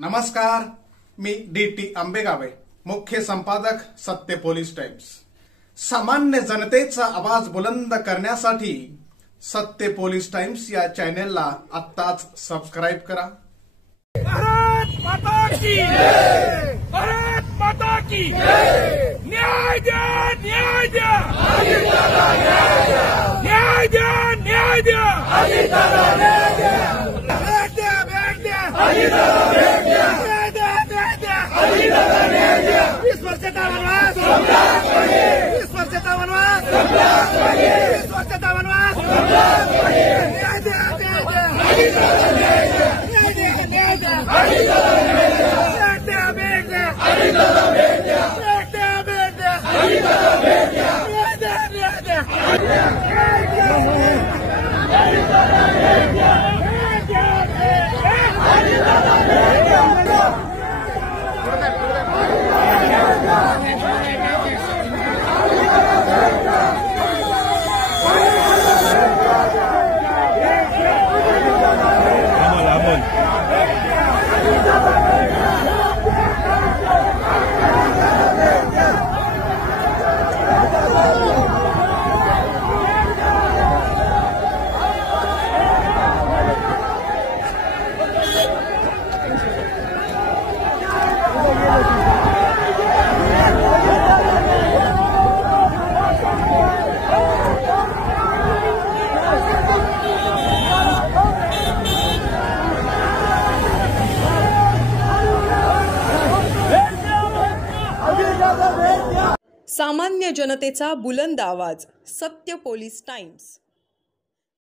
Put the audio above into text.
नमस्कार, मी डी.टी. आंबेगावे, मुख्य संपादक सत्य पोलीस टाइम्स। सामान्य जनतेचा आवाज बुलंद करण्यासाठी सत्य पोलीस टाइम्स या चॅनेलला आत्ताच सबस्क्राइब करा। भारत माता की जय, भारत माता की जय। न्याय द्या, न्याय द्या, अजितदादा न्याय द्या, न्याय द्या, न्याय द्या, अजितदादा न्याय द्या, भेट द्या, भेट द्या, अजितदादा भेट द्या, न्याय द्या, न्याय द्या, अजितदादा न्याय द्या। 20 वर्षाचा वनवास संपलाच पाहिजे, 20 वर्षाचा वनवास संपलाच पाहिजे, 20 वर्षाचा वनवास संपलाच पाहिजे। न्याय द्या, न्याय द्या, अजितदादा न्याय द्या, न्याय द्या, न्याय द्या, अजितदादा न्याय द्या, भेट द्या, भेट द्या, अजितदादा भेट द्या, भेट द्या, भेट द्या, अजितदादा भेट द्या, न्याय द्या, न्याय द्या, न्याय द्या, अजितदादा भेट द्या, भेट द्या, भेट द्या, अजितदादा भेट द्या। सामान्य जनतेचा बुलंद आवाज, सत्य पोलीस टाइम्स।